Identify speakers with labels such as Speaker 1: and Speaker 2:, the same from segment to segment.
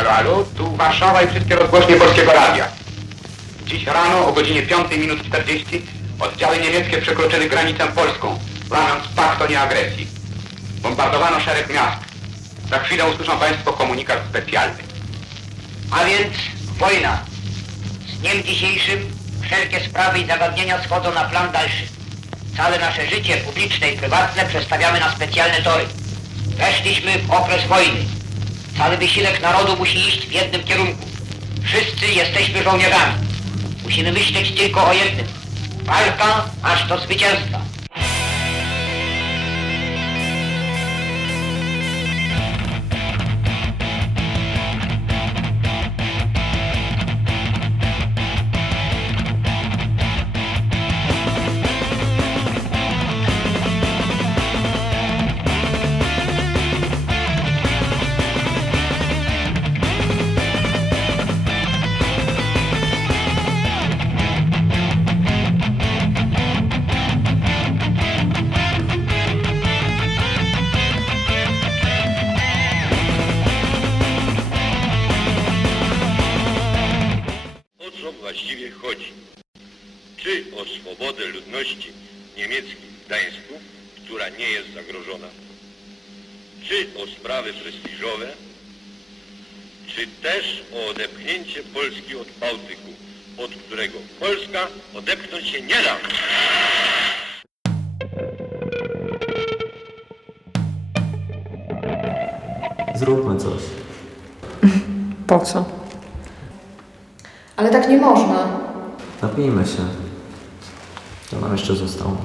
Speaker 1: Halo, halo, tu Warszawa i wszystkie rozgłośnie Polskiego Radia. Dziś rano o godzinie 5 minut 40 oddziały niemieckie przekroczyły granicę polską, łamiąc pakt o nieagresji. Bombardowano szereg miast. Za chwilę usłyszą Państwo komunikat specjalny.
Speaker 2: A więc wojna. Z dniem dzisiejszym wszelkie sprawy i zagadnienia schodzą na plan dalszy. Całe nasze życie publiczne i prywatne przestawiamy na specjalne tory. Weszliśmy w okres wojny. Cały wysiłek narodu musi iść w jednym kierunku. Wszyscy jesteśmy żołnierzami. Musimy myśleć tylko o jednym. Walka aż do zwycięstwa.
Speaker 3: Właściwie chodzi? Czy o swobodę ludności niemieckiej w Gdańsku, która nie jest zagrożona? Czy o sprawy prestiżowe? Czy też o odepchnięcie Polski od Bałtyku, od którego Polska odepchnąć się nie da?
Speaker 4: Zróbmy coś.
Speaker 5: Po co?
Speaker 6: Ale tak nie można.
Speaker 4: Napijmy się. Co nam jeszcze zostało?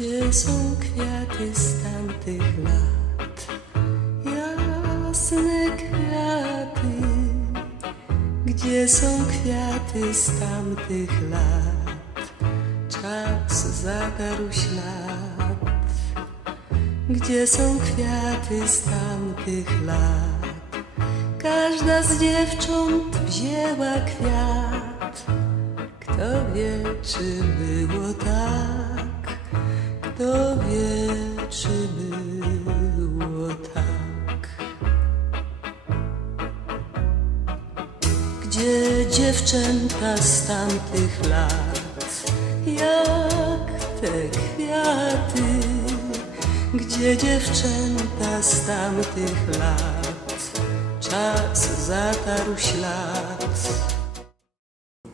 Speaker 7: Gdzie są kwiaty z tamtych lat? Jasne kwiaty. Gdzie są kwiaty z tamtych lat? Czas zatarł ślad. Gdzie są kwiaty z tamtych lat? Każda z dziewcząt wzięła kwiat. Kto wie, czy było tak? Kto wie, czy było tak? Gdzie dziewczęta z tamtych lat, jak te kwiaty? Gdzie dziewczęta z tamtych lat? Czas zatarł ślad.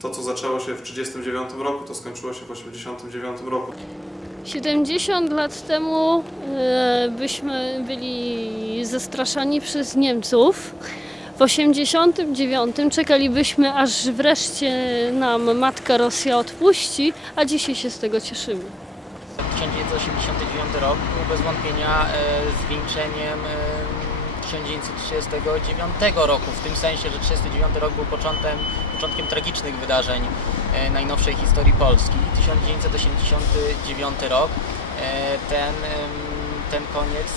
Speaker 8: To, co zaczęło się w 1939 roku, to skończyło się w 1989 roku.
Speaker 9: 70 lat temu e, byśmy byli zastraszani przez Niemców. W 89 czekalibyśmy, aż wreszcie nam matka Rosja odpuści, a dzisiaj się z tego cieszymy.
Speaker 10: 1989 rok był bez wątpienia e, zwieńczeniem e, 1939 roku, w tym sensie, że 1939 rok był początkiem, początkiem tragicznych wydarzeń e, najnowszej historii Polski. 1989 rok e, ten, ten koniec,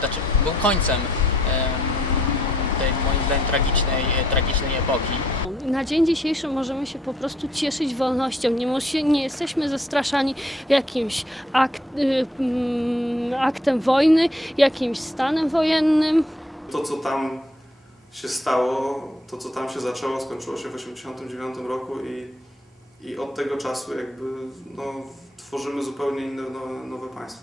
Speaker 10: znaczy był końcem em, tej moim zdaniem tragicznej, tragicznej epoki.
Speaker 9: Na dzień dzisiejszy możemy się po prostu cieszyć wolnością. Nie, musi, nie jesteśmy zastraszani jakimś akt, y, mm, aktem wojny, jakimś stanem wojennym.
Speaker 8: To, co tam się stało, to, co tam się zaczęło, skończyło się w 1989 roku i, i od tego czasu jakby no, tworzymy zupełnie inne nowe, nowe państwo.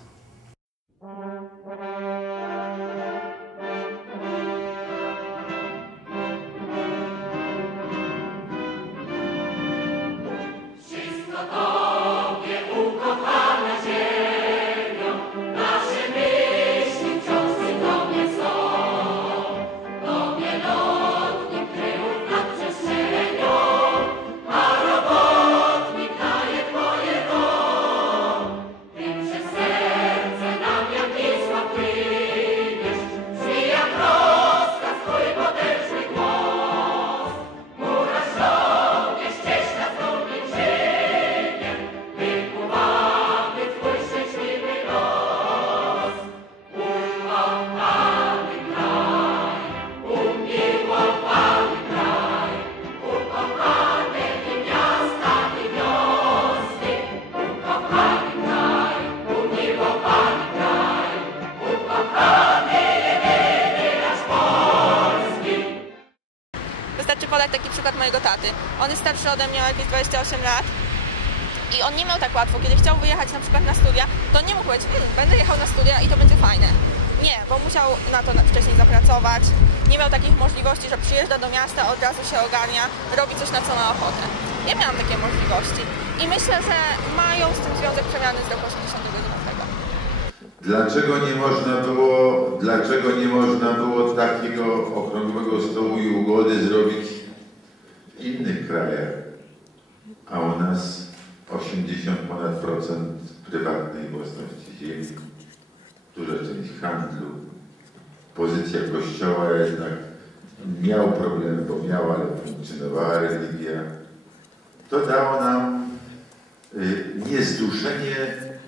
Speaker 6: Niestety. On jest starszy ode mnie o jakieś 28 lat. I on nie miał tak łatwo, kiedy chciał wyjechać na przykład na studia, to nie mógł powiedzieć, hmm, będę jechał na studia i to będzie fajne. Nie, bo musiał na to wcześniej zapracować. Nie miał takich możliwości, że przyjeżdża do miasta, od razu się ogarnia, robi coś na co ma ochotę. Ja miałam takie możliwości. I myślę, że mają z tym związek przemiany z roku 89.
Speaker 11: Dlaczego nie można było, dlaczego nie można było takiego okrągłego stołu i ugody zrobić w innych krajach, a u nas 80 ponad procent prywatnej własności ziemi, duża część handlu, pozycja kościoła jednak miał problemy, bo miał, ale funkcjonowała religia. To dało nam y, niezduszenie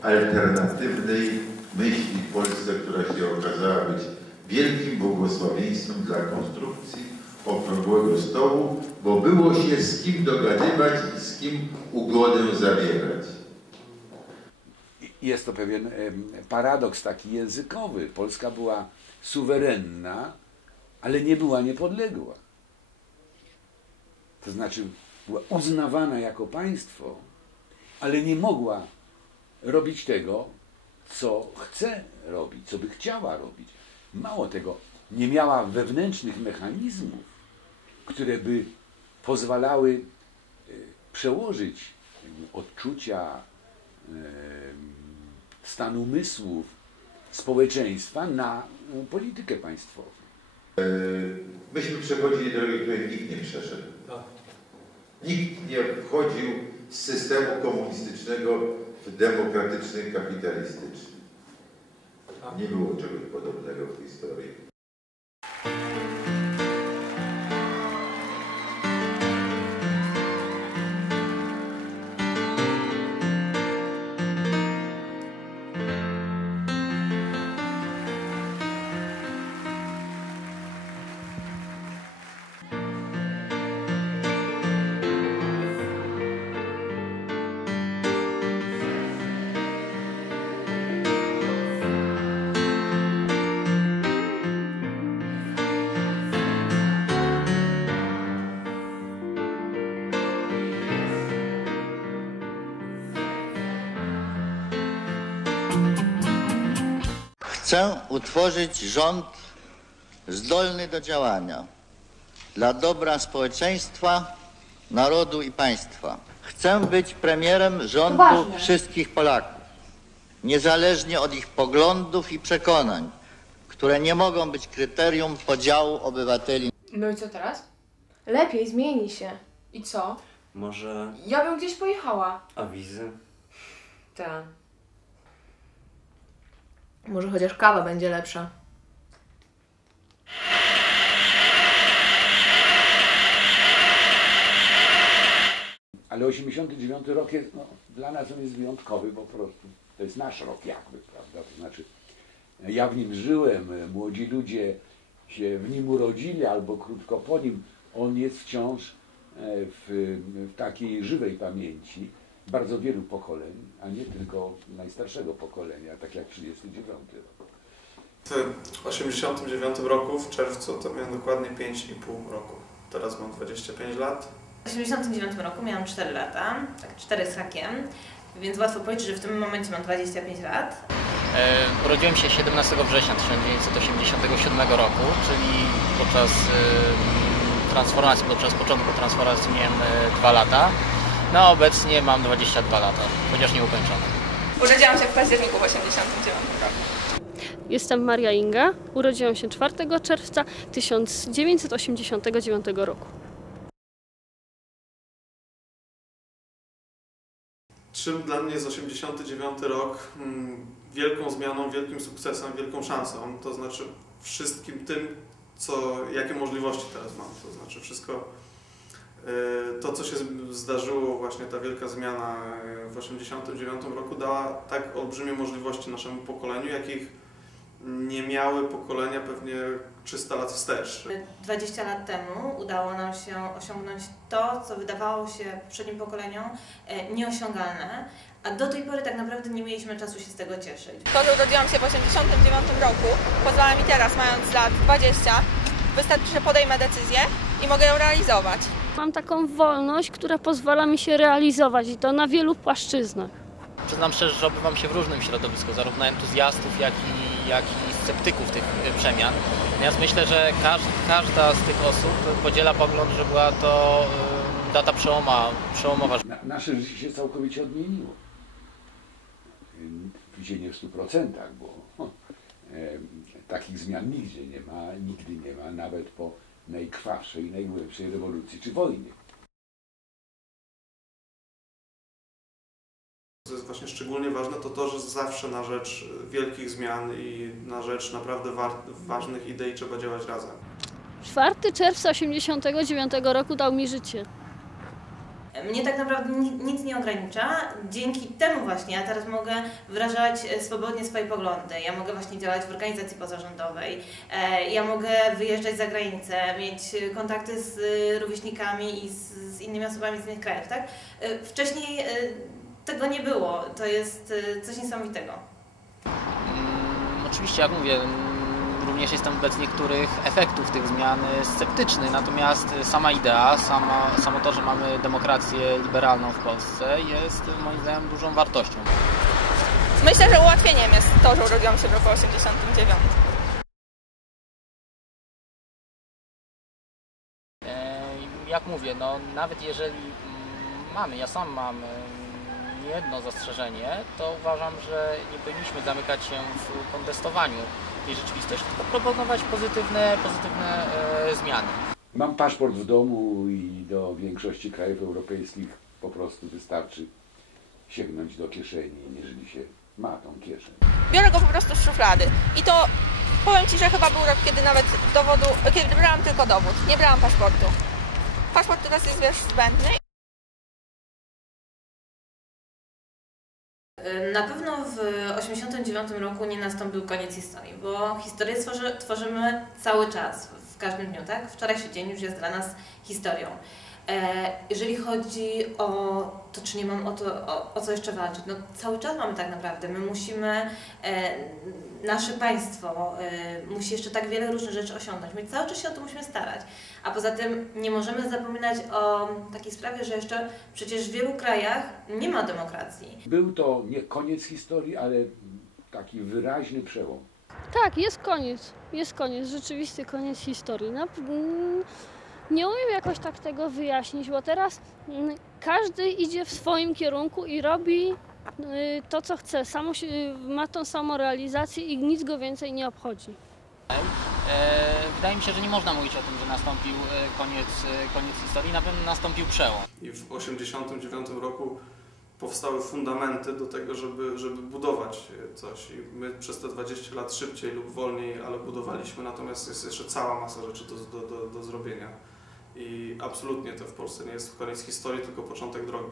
Speaker 11: alternatywnej myśli w Polsce, która się okazała być wielkim błogosławieństwem dla konstrukcji okrągłego stołu, bo było się z kim dogadywać i z kim ugodę zawierać.
Speaker 12: Jest to pewien paradoks taki językowy. Polska była suwerenna, ale nie była niepodległa. To znaczy była uznawana jako państwo, ale nie mogła robić tego, co chce robić, co by chciała robić. Mało tego, nie miała wewnętrznych mechanizmów, które by pozwalały e, przełożyć jakby, odczucia, em, stan umysłów społeczeństwa na e, politykę państwową.
Speaker 11: E, Myśmy przechodzili drogę, której nikt nie przeszedł. Nikt nie wchodził z systemu komunistycznego w demokratyczny, kapitalistyczny. Nie było czegoś podobnego w historii.
Speaker 13: Chcę utworzyć rząd zdolny do działania dla dobra społeczeństwa, narodu i państwa. Chcę być premierem rządu wszystkich Polaków, niezależnie od ich poglądów i przekonań, które nie mogą być kryterium podziału obywateli.
Speaker 14: No i co teraz? Lepiej, zmieni się. I co?
Speaker 4: Może
Speaker 14: Ja bym gdzieś pojechała.
Speaker 4: awizy?
Speaker 14: Tak. Może chociaż kawa będzie lepsza.
Speaker 12: Ale 89 rok jest, no, dla nas on jest wyjątkowy, po prostu to jest nasz rok jakby, prawda? To znaczy ja w nim żyłem, młodzi ludzie się w nim urodzili albo krótko po nim. On jest wciąż e, w, w takiej żywej pamięci bardzo wielu pokoleń, a nie tylko najstarszego pokolenia, tak jak 39 rok.
Speaker 8: W 89 roku, w czerwcu, to miałem dokładnie 5,5 roku. Teraz mam 25 lat.
Speaker 15: W 1989 roku miałam 4 lata, tak 4 z hakiem, więc łatwo policzyć, że w tym momencie mam 25 lat.
Speaker 10: E, Urodziłem się 17 września 1987 roku, czyli podczas e, transformacji, podczas początku transformacji miałem 2 lata. No obecnie mam 22 lata, chociaż nieukończone.
Speaker 6: Urodziłam się w październiku w 89 roku.
Speaker 9: Jestem Maria Inga, urodziłam się 4 czerwca 1989 roku.
Speaker 8: Czym dla mnie jest 89 rok mm, wielką zmianą, wielkim sukcesem, wielką szansą, to znaczy wszystkim tym, co, jakie możliwości teraz mam, to znaczy wszystko to, co się zdarzyło, właśnie ta wielka zmiana e, w 89 roku dała tak olbrzymie możliwości naszemu pokoleniu, jakich nie miały pokolenia pewnie 300 lat wstecz.
Speaker 15: 20 lat temu udało nam się osiągnąć to, co wydawało się poprzednim pokoleniom e, nieosiągalne, a do tej pory tak naprawdę nie mieliśmy czasu się z tego cieszyć.
Speaker 6: To, że urodziłam się w 89 roku, pozwala mi teraz, mając lat 20, wystarczy, że podejmę decyzję i mogę ją realizować.
Speaker 9: Mam taką wolność, która pozwala mi się realizować i to na wielu płaszczyznach.
Speaker 10: Przyznam szczerze, że obywam się w różnym środowisku, zarówno entuzjastów, jak i, jak i sceptyków tych y, przemian. Natomiast myślę, że każ, każda z tych osób podziela pogląd, że była to y, data przełoma, przełomowa.
Speaker 12: Na, nasze życie się całkowicie odmieniło. Oczywiście nie w 100%, bo em, takich zmian nigdzie nie ma, nigdy nie ma, nawet po najkrwawszej, najgłębszej rewolucji czy wojnie.
Speaker 8: Co jest właśnie szczególnie ważne, to to, że zawsze na rzecz wielkich zmian i na rzecz naprawdę ważnych idei trzeba działać razem.
Speaker 9: 4 czerwca 1989 roku dał mi życie.
Speaker 15: Mnie tak naprawdę ni- nic nie ogranicza. Dzięki temu właśnie ja teraz mogę wyrażać e, swobodnie swoje poglądy. Ja mogę właśnie działać w organizacji pozarządowej. E, Ja mogę wyjeżdżać za granicę, mieć e, kontakty z rówieśnikami i z, innymi osobami z innych krajów, tak? Wcześniej tego nie było. To jest coś niesamowitego.
Speaker 10: Mm, Oczywiście, jak mówię, również jestem wobec niektórych efektów tych zmian y, sceptyczny, natomiast y, sama idea, sama, samo to, że mamy demokrację liberalną w Polsce jest y, moim zdaniem dużą wartością.
Speaker 6: Myślę, że ułatwieniem jest to, że urodziłam się w roku 89.
Speaker 10: E, Jak mówię, no nawet jeżeli mm, mamy, ja sam mam mm, jedno zastrzeżenie, to uważam, że nie powinniśmy zamykać się w kontestowaniu tej rzeczywistości, tylko proponować pozytywne, pozytywne e, zmiany.
Speaker 12: Mam paszport w domu i do większości krajów europejskich po prostu wystarczy sięgnąć do kieszeni, jeżeli się ma tą kieszeń.
Speaker 6: Biorę go po prostu z szuflady. I to powiem Ci, że chyba był rok, kiedy nawet dowodu, kiedy brałam tylko dowód, nie brałam paszportu. Paszport teraz jest wiesz zbędny
Speaker 15: Na pewno w 1989 roku nie nastąpił koniec historii, bo historię tworzy, tworzymy cały czas, w każdym dniu, tak? Wczorajszy dzień już jest dla nas historią. E, jeżeli chodzi o to, czy nie mam o, to, o, o co jeszcze walczyć, no cały czas mamy tak naprawdę. My musimy, e, nasze państwo e, musi jeszcze tak wiele różnych rzeczy osiągnąć. My cały czas się o to musimy starać. A poza tym nie możemy zapominać o takiej sprawie, że jeszcze przecież w wielu krajach nie ma demokracji.
Speaker 12: Był to nie koniec historii, ale taki wyraźny przełom.
Speaker 9: Tak, jest koniec. Jest koniec, rzeczywisty koniec historii. No, mm, nie umiem jakoś tak tego wyjaśnić, bo teraz mm, każdy idzie w swoim kierunku i robi y, to, co chce. Samo się, ma tą samą realizację i nic go więcej nie obchodzi.
Speaker 10: E, Wydaje mi się, że nie można mówić o tym, że nastąpił e, koniec, e, koniec historii, na pewno nastąpił przełom.
Speaker 8: I w 1989 roku powstały fundamenty do tego, żeby, żeby budować coś. I my przez te 20 lat szybciej lub wolniej, ale budowaliśmy, natomiast jest jeszcze cała masa rzeczy do, do, do, do zrobienia. I absolutnie to w Polsce nie jest koniec historii, tylko początek drogi.